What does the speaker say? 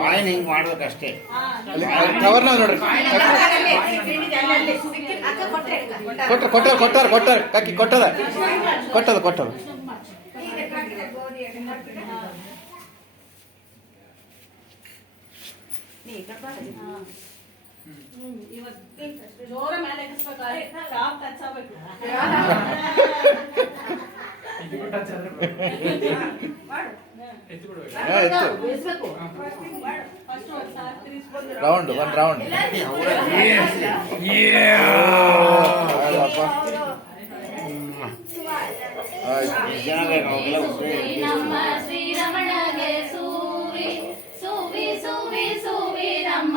Coin ಹಿಂಗ್ ಮಾಡ್ಬೇಕಷ್ಟೇ. ಕವರ್ನ ನೋಡ್ರಿ. ಕೊಟ್ಟಾರ ಕಾಕಿ ಕೊಟ್ಟದ. ಜೋರ ಮೇಲೆ ಟಾಪ್ ಟಚ್ ಆಗಬೇಕು. Round one round. ಶ್ರೀರಮಣಗೆ ಸೂವಿ ಸೂವಿ ಸೂವಿ ಸೂವಿ ನಮ್ಮ